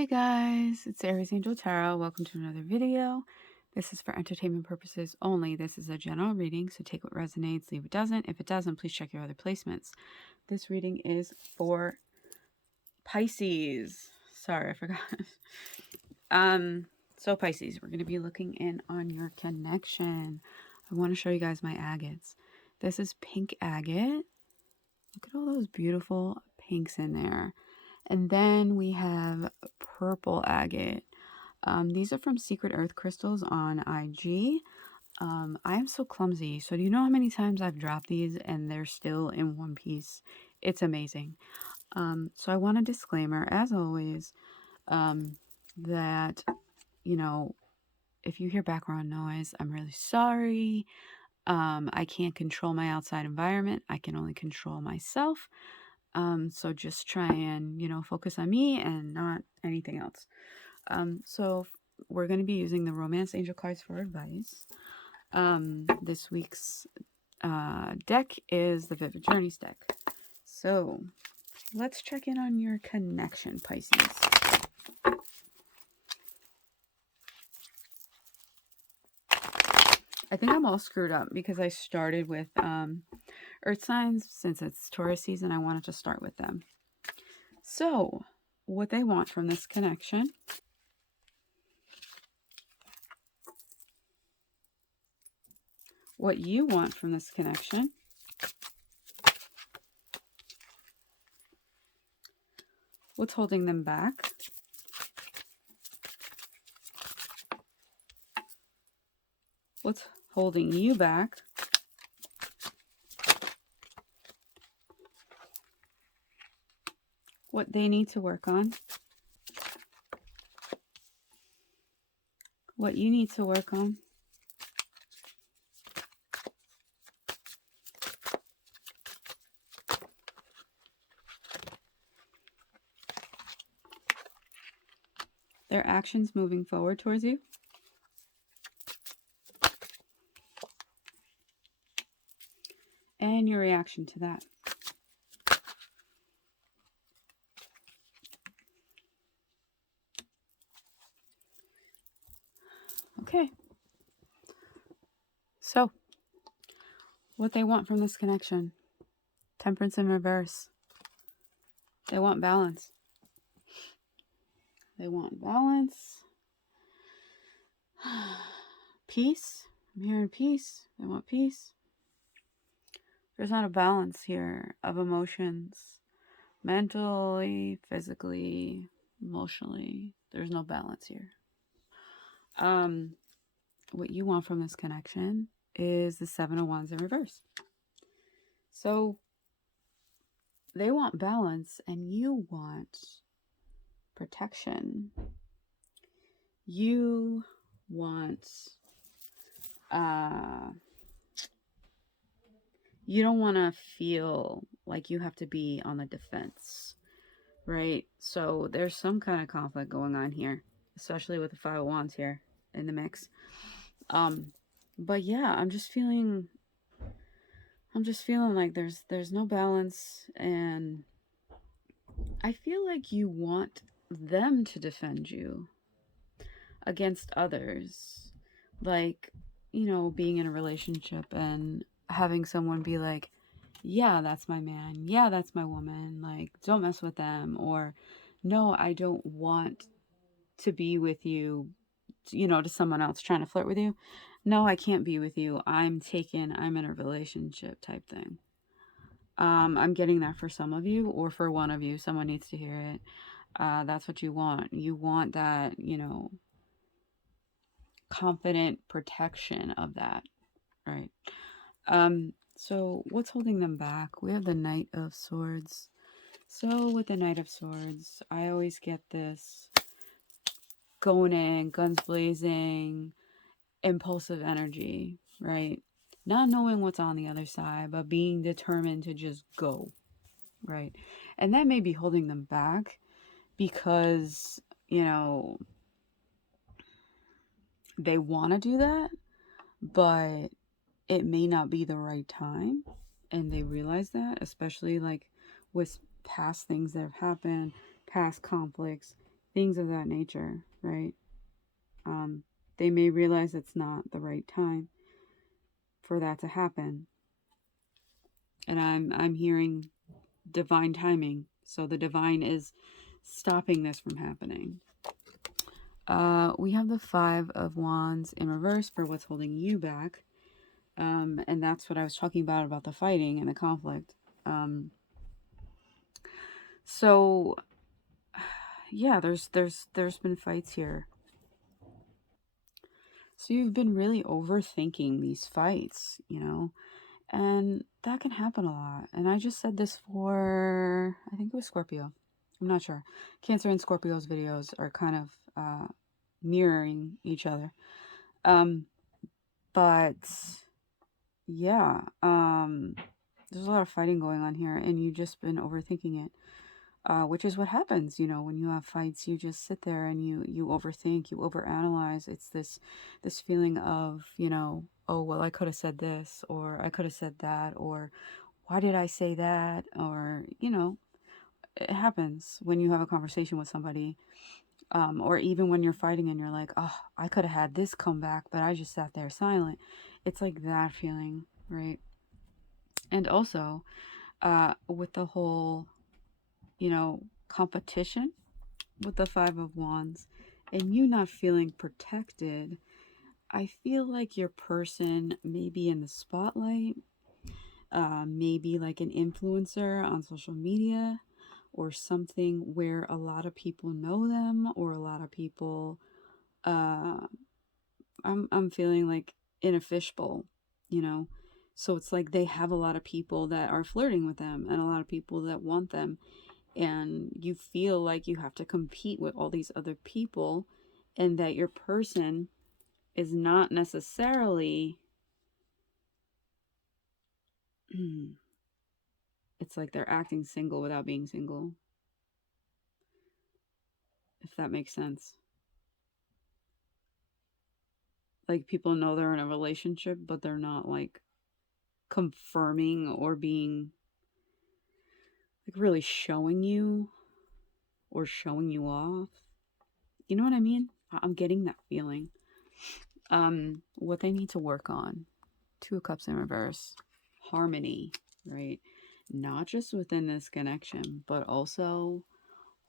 Hey guys, it's Aries Angel Tarot. Welcome to another video. This is for entertainment purposes only. This is a general reading, so take what resonates, leave what doesn't. If it doesn't, please check your other placements. This reading is for Pisces. Sorry, I forgot. So Pisces, we're going to be looking in on your connection. I want to show you guys my agates. This is pink agate. Look at all those beautiful pinks in there. And then we have purple agate. These are from Secret Earth Crystals on IG. I am so clumsy. So do you know how many times I've dropped these and they're still in one piece? It's amazing. So I want a disclaimer, as always, that, you know, if you hear background noise, I'm really sorry. I can't control my outside environment. I can only control myself. So just try and, focus on me and not anything else. So we're going to be using the Romance Angel cards for advice. This week's deck is the Vivid Journeys deck. So let's check in on your connection, Pisces. I think I'm all screwed up because I started with Earth signs. Since it's Taurus season, I wanted to start with them. So what they want from this connection. What you want from this connection. What's holding them back? What's holding you back? What they need to work on. What you need to work on. Their actions moving forward towards you. And your reaction to that. Okay. So, what they want from this connection. Temperance in reverse. They want balance. They want balance. Peace. I'm hearing peace. They want peace. There's not a balance here of emotions. Mentally, physically, emotionally. There's no balance here. What you want from this connection is the Seven of Wands in reverse. So they want balance and you want protection. You want you don't want to feel like you have to be on the defense, right? So there's some kind of conflict going on here, especially with the Five of Wands here in the mix. But yeah, I'm just feeling like there's no balance, and I feel like you want them to defend you against others. Like, being in a relationship and having someone be like, yeah, that's my man. Yeah, that's my woman. Like, don't mess with them. Or, no, I don't want to be with you, to someone else trying to flirt with you. No, I can't be with you. I'm in a relationship type thing. I'm getting that for some of you, or for one of you. Someone needs to hear it. That's what you want. You want that, confident protection of that, right? So what's holding them back? We have the Knight of Swords. So with the Knight of Swords, I always get this going in, guns blazing, impulsive energy, right? Not knowing what's on the other side, but being determined to just go, right? And that may be holding them back because, they want to do that, but it may not be the right time. And they realize that, especially like with past things that have happened, past conflicts, things of that nature, right? Um, they may realize it's not the right time for that to happen. And I'm hearing divine timing. So the divine is stopping this from happening. We have the Five of Wands in reverse for what's holding you back. And that's what I was talking about the fighting and the conflict. So yeah, there's been fights here. So you've been really overthinking these fights, and that can happen a lot. And I just said this for, I think it was Scorpio. I'm not sure. Cancer and Scorpio's videos are kind of mirroring each other. But yeah, there's a lot of fighting going on here, and you've just been overthinking it. Which is what happens, when you have fights. You just sit there and you overthink, you overanalyze. It's this feeling of, oh well, I could have said this, or I could have said that, or why did I say that, or it happens when you have a conversation with somebody, or even when you're fighting and you're like, oh, I could have had this come back, but I just sat there silent. It's like that feeling, right? And also, with the whole, competition with the Five of Wands and you not feeling protected, I feel like your person may be in the spotlight, maybe like an influencer on social media or something where a lot of people know them, or a lot of people, uh, I'm feeling like in a fishbowl, you know? So it's like they have a lot of people that are flirting with them and a lot of people that want them, and you feel like you have to compete with all these other people, and that your person is not necessarily it's like they're acting single without being single, if that makes sense. Like, people know they're in a relationship, but they're not like confirming or being like really showing you or showing you off. You know what I mean? I'm getting that feeling. What they need to work on: Two of Cups in reverse, harmony, right? Not just within this connection, but also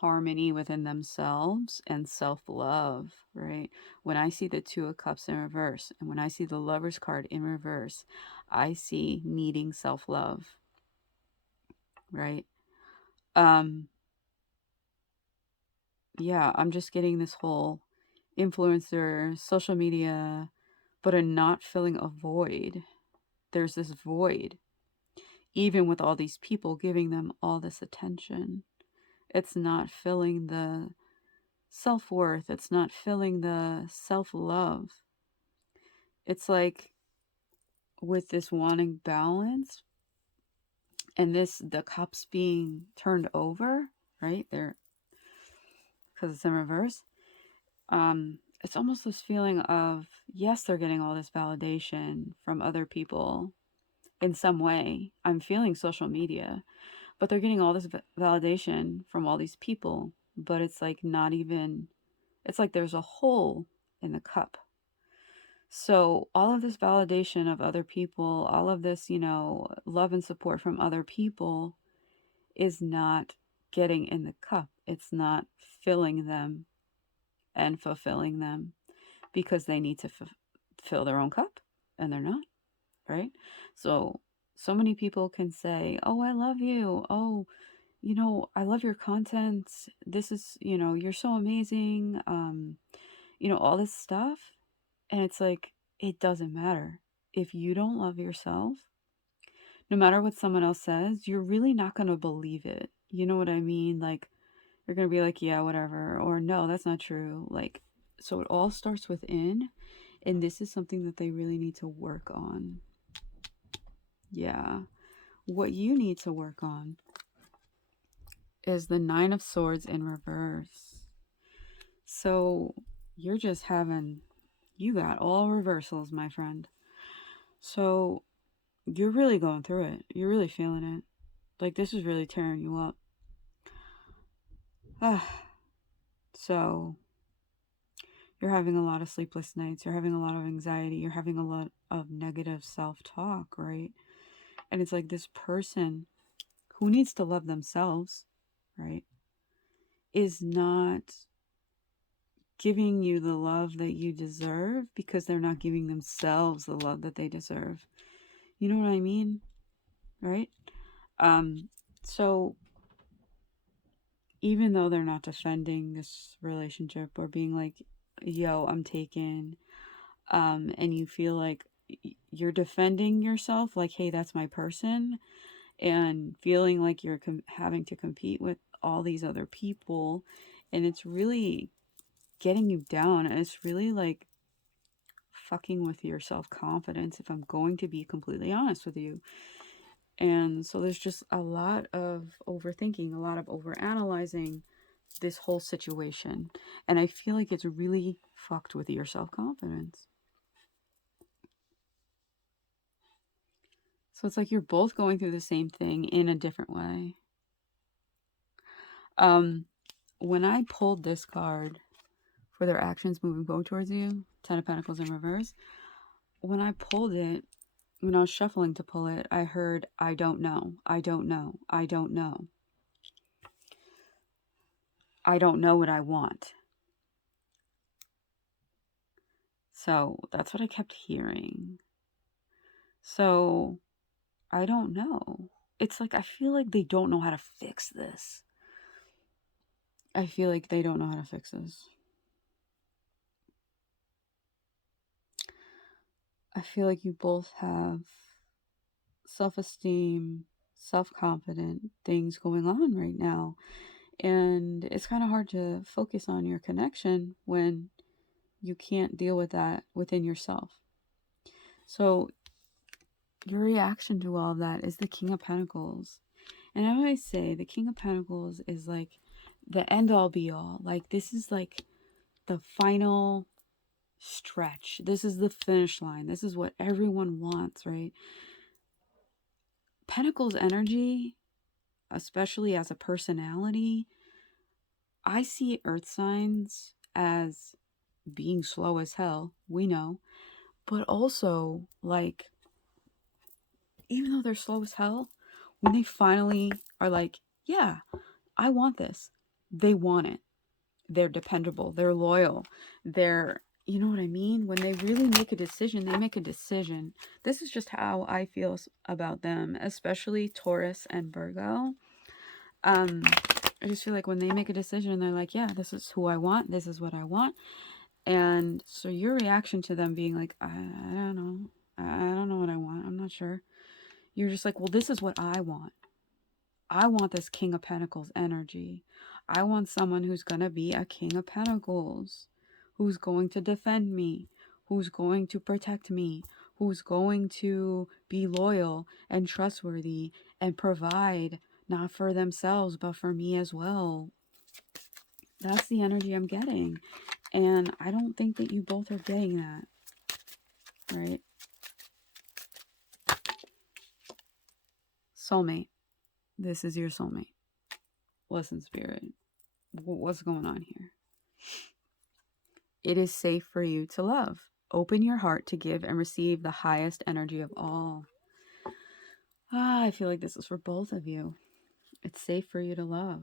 harmony within themselves and self love, right? When I see the Two of Cups in reverse and when I see the Lover's card in reverse, I see needing self love, right? Um, yeah, I'm just getting this whole influencer, social media, but a not filling a void. There's this void, even with all these people giving them all this attention. It's not filling the self worth, it's not filling the self love. It's like with this wanting balance and the cups being turned over, right? They're, because it's in reverse. It's almost this feeling of, yes, they're getting all this validation from other people in some way. I'm feeling social media, but they're getting all this validation from all these people, but it's like not even, it's like there's a hole in the cup. So all of this validation of other people, all of this, love and support from other people is not getting in the cup. It's not filling them and fulfilling them, because they need to fill their own cup and they're not, right? So many people can say, "Oh, I love you. Oh, I love your content. This is, you're so amazing." All this stuff. And it's like, it doesn't matter. If you don't love yourself, no matter what someone else says, you're really not going to believe it. You know what I mean? Like, you're going to be like, yeah, whatever. Or no, that's not true. Like, so it all starts within. And this is something that they really need to work on. Yeah. What you need to work on is the Nine of Swords in reverse. So you're just having, you got all reversals, my friend. So you're really going through it. You're really feeling it. Like, this is really tearing you up. Ah. So you're having a lot of sleepless nights, you're having a lot of anxiety, you're having a lot of negative self talk, right? And it's like this person who needs to love themselves, right, is not giving you the love that you deserve because they're not giving themselves the love that they deserve. You know what I mean? Right? Um, so even though they're not defending this relationship or being like, yo, I'm taken, and you feel like you're defending yourself, like, hey, that's my person, and feeling like you're having to compete with all these other people, and it's really getting you down, and it's really like fucking with your self confidence, if I'm going to be completely honest with you. And so there's just a lot of overthinking, a lot of overanalyzing this whole situation. And I feel like it's really fucked with your self confidence. So it's like you're both going through the same thing in a different way. Um, when I pulled this card for their actions moving forward towards you, Ten of Pentacles in reverse, when I pulled it, when I was shuffling to pull it, I heard, I don't know, I don't know, I don't know. I don't know what I want. So that's what I kept hearing. So I don't know. It's like I feel like they don't know how to fix this. I feel like they don't know how to fix this. I feel like you both have self esteem, self confident things going on right now. And it's kind of hard to focus on your connection when you can't deal with that within yourself. So your reaction to all of that is the King of Pentacles. And I always say the King of Pentacles is like the end all be all. Like, this is like the final stretch. This is the finish line. This is what everyone wants, right? Pentacles energy, especially as a personality, I see earth signs as being slow as hell. We know. But also, like, even though they're slow as hell, when they finally are like, yeah, I want this, they want it. They're dependable. They're loyal. They're, you know what I mean? When they really make a decision, they make a decision. This is just how I feel about them, especially Taurus and Virgo. I just feel like when they make a decision, they're like, yeah, this is who I want. This is what I want. And so your reaction to them being like, I don't know. I don't know what I want. I'm not sure. You're just like, well, this is what I want. I want this King of Pentacles energy. I want someone who's going to be a King of Pentacles, who's going to defend me, who's going to protect me, who's going to be loyal and trustworthy and provide, not for themselves, but for me as well. That's the energy I'm getting. And I don't think that you both are getting that, right? Soulmate. This is your soulmate. Listen, Spirit. What's going on here? It is safe for you to love. Open your heart to give and receive the highest energy of all. I feel like this is for both of you. It's safe for you to love.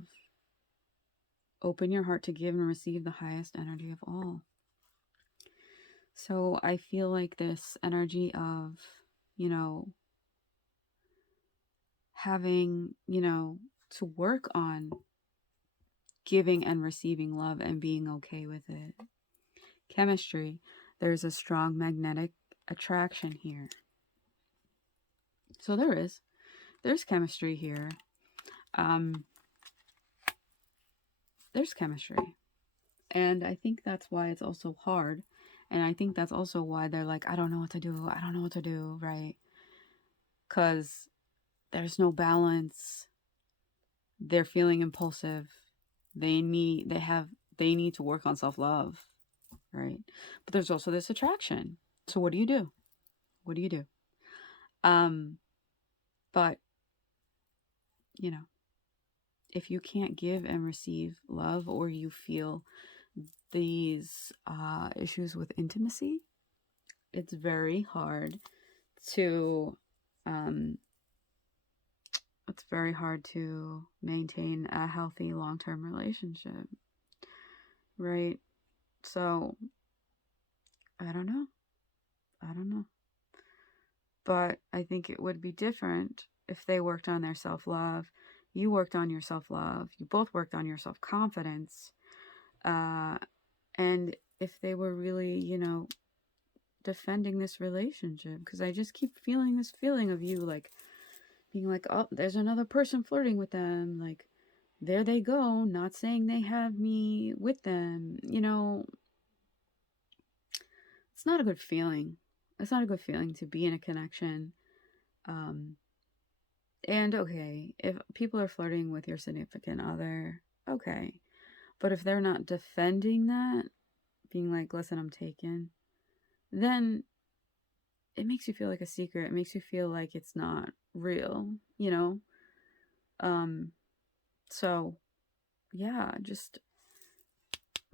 Open your heart to give and receive the highest energy of all. So I feel like this energy of, having, to work on giving and receiving love and being okay with it. Chemistry. There's a strong magnetic attraction here. So there's chemistry here. There's chemistry. And I think that's why it's also hard. And I think that's also why they're like, I don't know what to do. I don't know what to do, right? Because there's no balance. They're feeling impulsive. They need to work on self-love, right? But there's also this attraction. So what do you do? What do you do? But, you know, if you can't give and receive love, or you feel these issues with intimacy, it's very hard to um, it's very hard to maintain a healthy long-term relationship, right? So I don't know. I don't know. But I think it would be different if they worked on their self-love. You worked on your self-love. You both worked on your self-confidence. Uh, and if they were really, defending this relationship, because I just keep feeling this feeling of you like being like, oh, there's another person flirting with them, like there they go, not saying they have me with them. It's not a good feeling. It's not a good feeling to be in a connection. um and okay, if people are flirting with your significant other, okay, but if they're not defending that, being like, listen, I'm taken, then it makes you feel like a secret. It makes you feel like it's not real, you know? Um, so yeah, just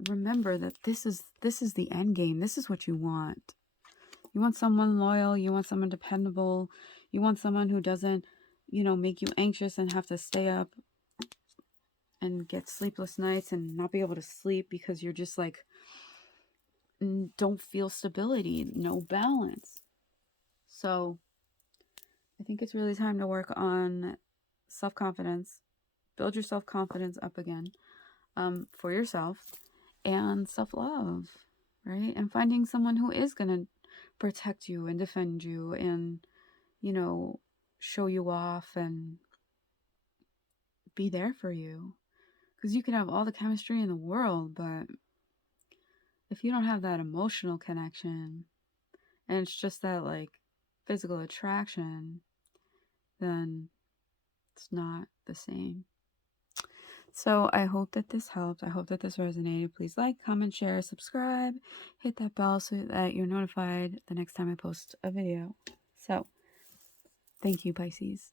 remember that this is the end game. This is what you want. You want someone loyal, you want someone dependable, you want someone who doesn't, make you anxious and have to stay up and get sleepless nights and not be able to sleep because you're just like don't feel stability, no balance. So I think it's really time to work on self-confidence, build your self-confidence up again, for yourself, and self-love, right? And finding someone who is going to protect you and defend you and, you know, show you off and be there for you. Because you can have all the chemistry in the world, but if you don't have that emotional connection and it's just that like physical attraction, then it's not the same. So I hope that this helped. I hope that this resonated. Please like, comment, share, subscribe, hit that bell so that you're notified the next time I post a video. So thank you, Pisces.